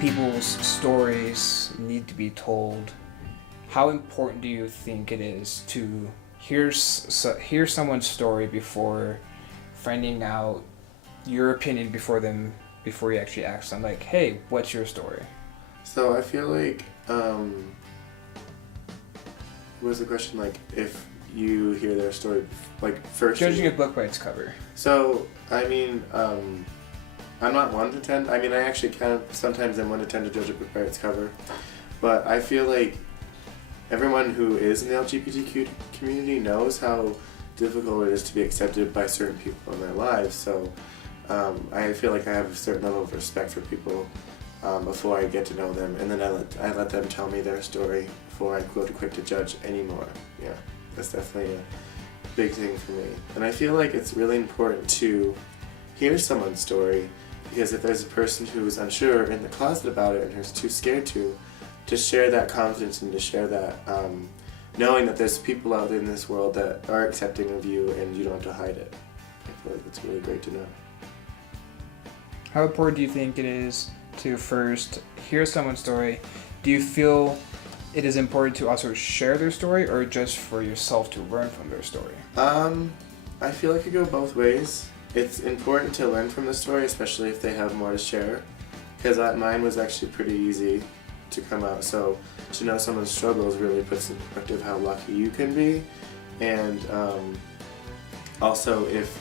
people's stories need to be told, how important do you think it is to hear someone's story before finding out your opinion before you actually ask them, like, hey, what's your story? So I feel like, what was the question, like, if you hear their story, like, first? Judging a book by its cover. So, I mean, I'm not one to tend, I mean, I actually sometimes I'm one to tend to judge a book by its cover, but I feel like everyone who is in the LGBTQ community knows how difficult it is to be accepted by certain people in their lives, so I feel like I have a certain level of respect for people before I get to know them, and then I let them tell me their story before I go too quick to judge anymore. Yeah, that's definitely a big thing for me. And I feel like it's really important to hear someone's story, because if there's a person who's unsure in the closet about it and who's too scared to share that confidence and to share that knowing that there's people out there in this world that are accepting of you and you don't have to hide it. I feel like it's really great to know. How important do you think it is to first hear someone's story? Do you feel it is important to also share their story, or just for yourself to learn from their story? I feel like it go both ways. It's important to learn from the story, especially if they have more to share, because mine was actually pretty easy to come out, so to know someone's struggles really puts in perspective how lucky you can be. And also, if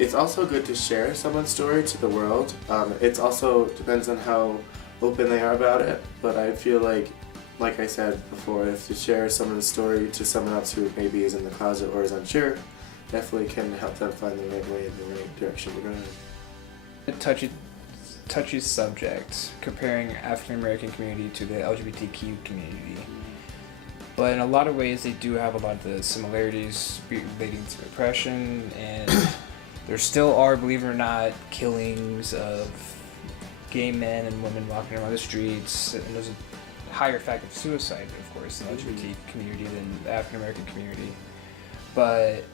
it's also good to share someone's story to the world. It's also depends on how open they are about it, but I feel like I said before, if you share someone's story to someone else who maybe is in the closet or is unsure, definitely can help them find the right way and the right direction to go in. A touchy subject, comparing African American community to the LGBTQ community. But in a lot of ways, they do have a lot of the similarities relating to oppression, and there still are, believe it or not, killings of gay men and women walking around the streets, and there's a higher fact of suicide, of course, in the LGBT community than the African American community. But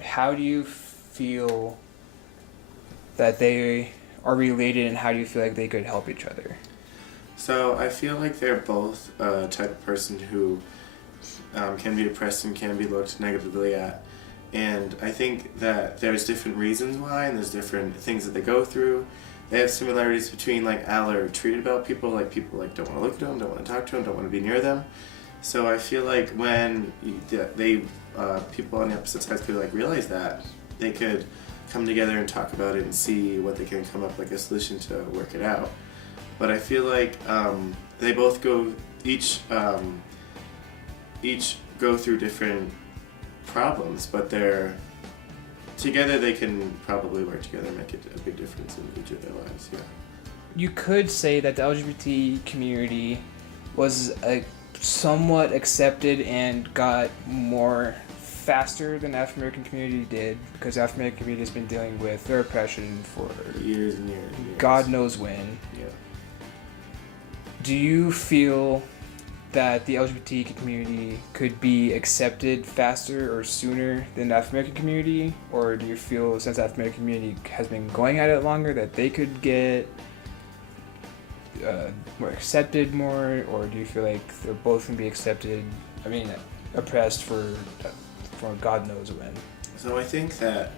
how do you feel that they are related, and how do you feel like they could help each other? So I feel like they're both a type of person who can be depressed and can be looked negatively at. And I think that there's different reasons why, and there's different things that they go through. They have similarities between like how they're treated about people don't want to look at them, don't want to talk to them, don't want to be near them. So I feel like when people on the opposite sides could like realize that, they could come together and talk about it and see what they can come up like a solution to work it out. But I feel like they both each go through different problems, but together they can probably work together and make a big difference in each of their lives. Yeah. You could say that the LGBT community was somewhat accepted and got more faster than the African American community did, because the African American community has been dealing with their oppression for years and years and years. God knows when. Yeah. Do you feel that the LGBT community could be accepted faster or sooner than the African American community? Or do you feel, since the African American community has been going at it longer, that they could get more accepted more? Or do you feel like they're both going to be oppressed for God knows when? So I think that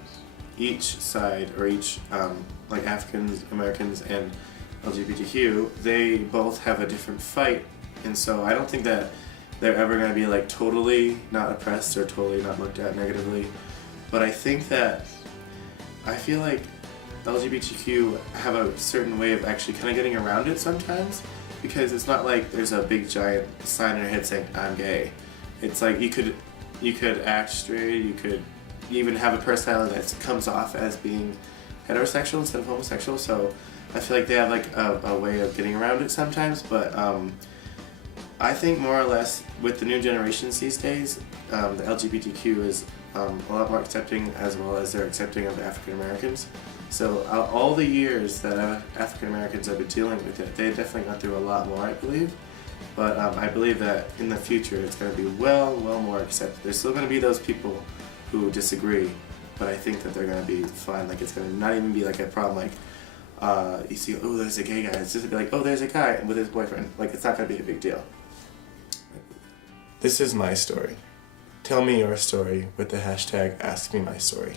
each side, or each like African Americans and LGBTQ, they both have a different fight. And so I don't think that they're ever going to be like totally not oppressed or totally not looked at negatively. But I think that I feel like LGBTQ have a certain way of actually kind of getting around it sometimes, because it's not like there's a big giant sign on your head saying I'm gay. It's like you could act straight, you could even have a personality that comes off as being heterosexual instead of homosexual. So I feel like they have like a way of getting around it sometimes, but I think more or less with the new generations these days, the LGBTQ is a lot more accepting, as well as they're accepting of African Americans. So all the years that African Americans have been dealing with it, they definitely gone through a lot more, I believe. But I believe that in the future it's going to be well more accepted. There's still going to be those people who disagree, but I think that they're going to be fine. Like, it's going to not even be like a problem like, you see, oh, there's a gay guy. It's just be like, oh, there's a guy with his boyfriend. Like, it's not gonna be a big deal. This is my story. Tell me your story with the hashtag AskMeMyStory.